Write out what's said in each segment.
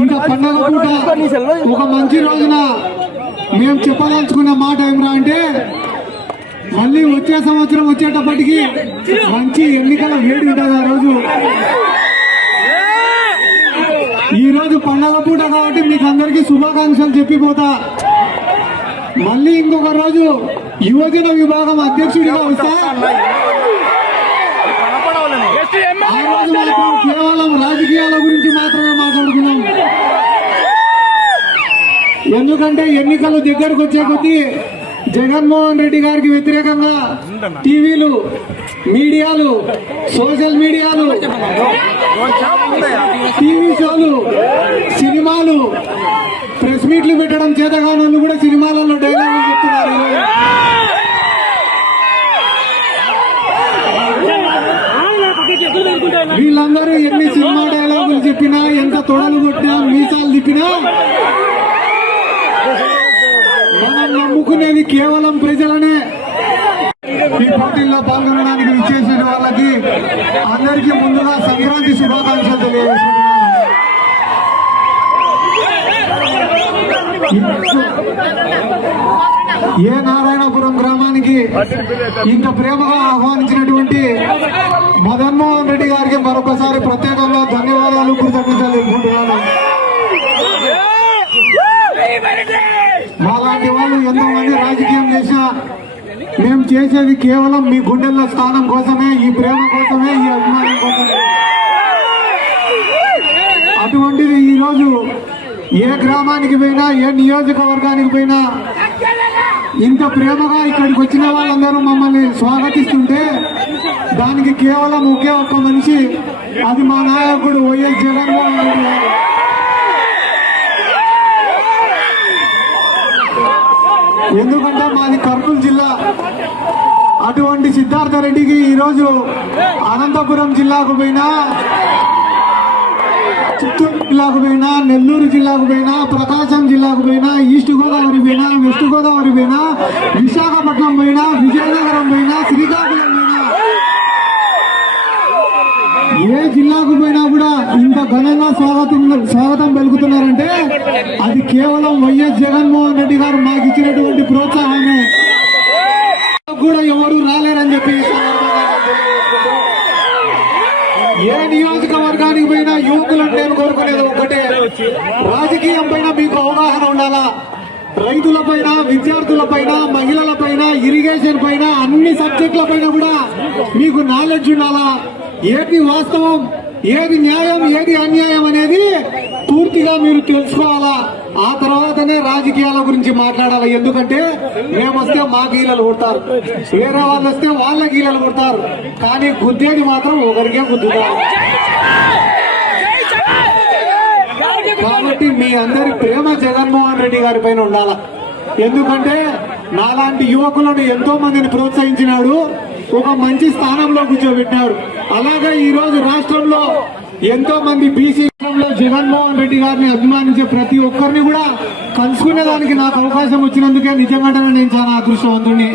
ఇంకా పండగ పూట ఒక మంచి రోజున మేము చెప్పదలుచుకున్న మాట ఏమిరా అంటే మళ్ళీ వచ్చే సంవత్సరం వచ్చేటప్పటికి మంచి ఎన్నికల వేడి ఉంటుంది ఆ రోజు. ఈ రోజు పండగ పూట కాబట్టి మీకు అందరికీ శుభాకాంక్షలు చెప్పిపోతా. మళ్ళీ ఇంకొక రోజు యువజన విభాగం అధ్యక్షుడిగా వస్తా. ఆ రోజు మాత్రం కేవలం రాజకీయాల గురించి మాత్రమే మాట్లాడుకున్నాం ఎందుకంటే ఎన్నికలు దగ్గరకు వచ్చే కొద్దీ జగన్మోహన్ రెడ్డి గారికి వ్యతిరేకంగా టీవీలు మీడియాలు సోషల్ మీడియాలు టీవీ షోలు సినిమాలు ప్రెస్ మీట్లు పెట్టడం చేతగానోళ్ళు కూడా సినిమాలలో డైలాగులు చెప్తున్నారు ఈరోజు. వీళ్ళందరూ ఎన్ని సినిమా డైలాగులు చెప్పినా ఎంత తొడలు కొట్టినా మీసాలు తిప్పినా మనం నమ్ముకునేది కేవలం ప్రజలనే. ఈ పోటీల్లో పాల్గొనడానికి విచ్చేసిన వాళ్ళకి అందరికీ ముందుగా సంక్రాంతి శుభాకాంక్షలు తెలియజేస్తున్నాను. ఏ నారాయణపురం గ్రామానికి ఇంత ప్రేమగా ఆహ్వానించినటువంటి మదన్మోహన్ రెడ్డి గారికి మరొకసారి ప్రత్యేకంగా ధన్యవాదాలు కృతజ్ఞతలు తెలుపుకుంటున్నాను. మాలాంటి వాళ్ళు ఎంతో మంది రాజకీయం చేసినా మేము చేసేది కేవలం మీ గుండెల్లో స్థానం కోసమే ఈ ప్రేమ కోసమే ఈ అభిమానం కోసమే. అటువంటిది ఈరోజు ఏ గ్రామానికి పోయినా ఏ నియోజకవర్గానికి పోయినా ఇంత ప్రేమగా ఇక్కడికి వచ్చిన వాళ్ళందరూ మమ్మల్ని స్వాగతిస్తుంటే దానికి కేవలం ఒకే ఒక్క మనిషి అది మా నాయకుడు వైఎస్ జగన్మోహన్ రెడ్డి గారు. ఎందుకంటే మాది కర్నూలు జిల్లా. అటువంటి సిద్ధార్థ రెడ్డికి ఈరోజు అనంతపురం జిల్లాకు పోయినా చిత్తూరు జిల్లాకు పోయినా నెల్లూరు జిల్లాకు పోయినా ప్రకాశం జిల్లాకు పోయినా ఈస్ట్ గోదావరి పోయినా వెస్ట్ గోదావరి పోయినా విశాఖపట్నం పోయినా విజయనగరం పోయినా శ్రీకాకుళం పోయినా. ఏ జిల్లాకు పోయినా కూడా ఇంత ఘనంగా స్వాగతం స్వాగతం పలుకుతున్నారంటే అది కేవలం వైఎస్ జగన్మోహన్ రెడ్డి గారు మాకు ఇచ్చినటువంటి ప్రోత్సాహమే. కోరుకునేది ఒకటే రాజకీయం పైన మీకు అవగాహన ఉండాలా? రైతుల పైన విద్యార్థుల పైన మహిళల పైన ఇరిగేషన్ పైన అన్ని సబ్జెక్టుల పైన కూడా మీకు నాలెడ్జ్ ఉండాలా? ఏది వాస్తవం ఏది న్యాయం ఏది అన్యాయం అనేది పూర్తిగా మీరు తెలుసుకోవాలా? ఆ తర్వాతనే రాజకీయాల గురించి మాట్లాడాలి? ఎందుకంటే మేము వస్తే మా గీలలు కొడతారు. వేరే వాళ్ళు వస్తే వాళ్ళ గీలలు కొడతారు. కానీ గుద్దేది మాత్రం ఒకరికే గుద్దుతారు. కాబట్టి మీ అందరి ప్రేమ జగన్మోహన్ రెడ్డి గారి పైన ఉండాల? ఎందుకంటే నాలాంటి యువకులను ఎంతో మందిని ప్రోత్సహించినాడు ఒక మంచి స్థానంలో కూర్చోబెట్టినాడు. అలాగే ఈ రోజు రాష్ట్రంలో ఎంతో మంది బీసీ జగన్మోహన్ రెడ్డి గారిని అభిమానించే ప్రతి ఒక్కరిని కూడా కలుసుకునే దానికి నాకు అవకాశం వచ్చినందుకే నిజంగానే నేను చాలా అదృష్టవంతుడిని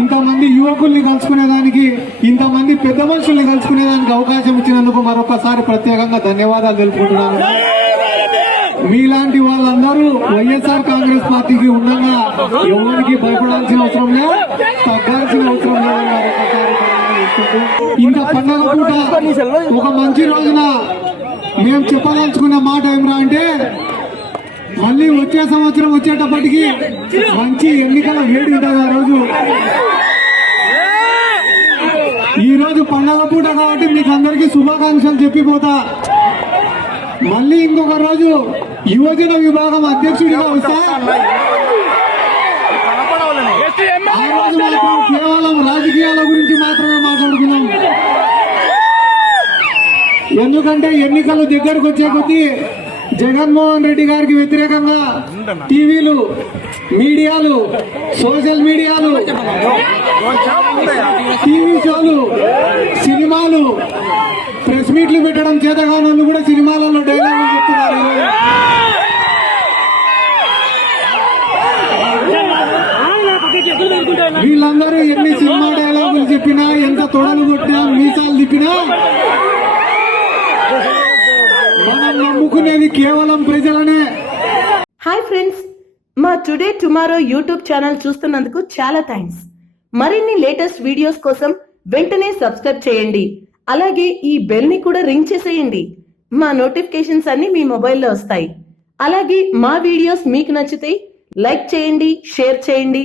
ఇంతమంది యువకుల్ని కలుసుకునేదానికి ఇంతమంది పెద్ద మనుషుల్ని కలుసుకునేదానికి అవకాశం ఇచ్చినందుకు మరొకసారి ప్రత్యేకంగా ధన్యవాదాలు తెలుపుకుంటున్నాను. మీలాంటి వాళ్ళందరూ వైఎస్ఆర్ కాంగ్రెస్ పార్టీకి ఉండగా ఎవరికి భయపడాల్సిన అవసరం లేదు తగ్గాల్సిన అవసరం లేదు ఇంకా పండగ పూట ఒక మంచి రోజున మేము చెప్పదలుచుకున్న మాట ఏమిరా అంటే మళ్ళీ వచ్చే సంవత్సరం వచ్చేటప్పటికి మంచి ఎన్నికల వేడి ఉంటుంది ఆ రోజు. ఈ రోజు పండగ పూట కాబట్టి మీకు అందరికీ శుభాకాంక్షలు చెప్పిపోతా. మళ్ళీ ఇంకొక రోజు యువజన విభాగం అధ్యక్షుడిగా వస్తా మాత్రం కేవలం రాజకీయాల గురించి మాత్రమే మాట్లాడుకున్నాం. ఎందుకంటే ఎన్నికలు దగ్గరకు వచ్చే కొద్దీ జగన్మోహన్ రెడ్డి గారికి వ్యతిరేకంగా టీవీలు మీడియాలు సోషల్ మీడియాలు టీవీ షోలు సినిమాలు ప్రెస్ మీట్లు పెట్టడం చేతగానోళ్ళు కూడా సినిమాలలో డైలాగులు చెప్తున్నారు ఈరోజు. వీళ్ళందరూ ఎన్ని సినిమా డైలాగులు చెప్పినా ఎంత తొడలు కొట్టినా మీసాలు తిప్పినా మనం నమ్ముకునేది కేవలం ప్రజలనే. హాయ్ ఫ్రెండ్స్ మా టుడే టుమారో యూట్యూబ్ ఛానల్ చూస్తున్నందుకు చాలా థ్యాంక్స్. మరిన్ని లేటెస్ట్ వీడియోస్ కోసం వెంటనే సబ్స్క్రైబ్ చేయండి. అలాగే ఈ బెల్ని కూడా రింగ్ చేసేయండి. మా నోటిఫికేషన్స్ అన్ని మీ మొబైల్లో వస్తాయి. అలాగే మా వీడియోస్ మీకు నచ్చితే లైక్ చేయండి షేర్ చేయండి.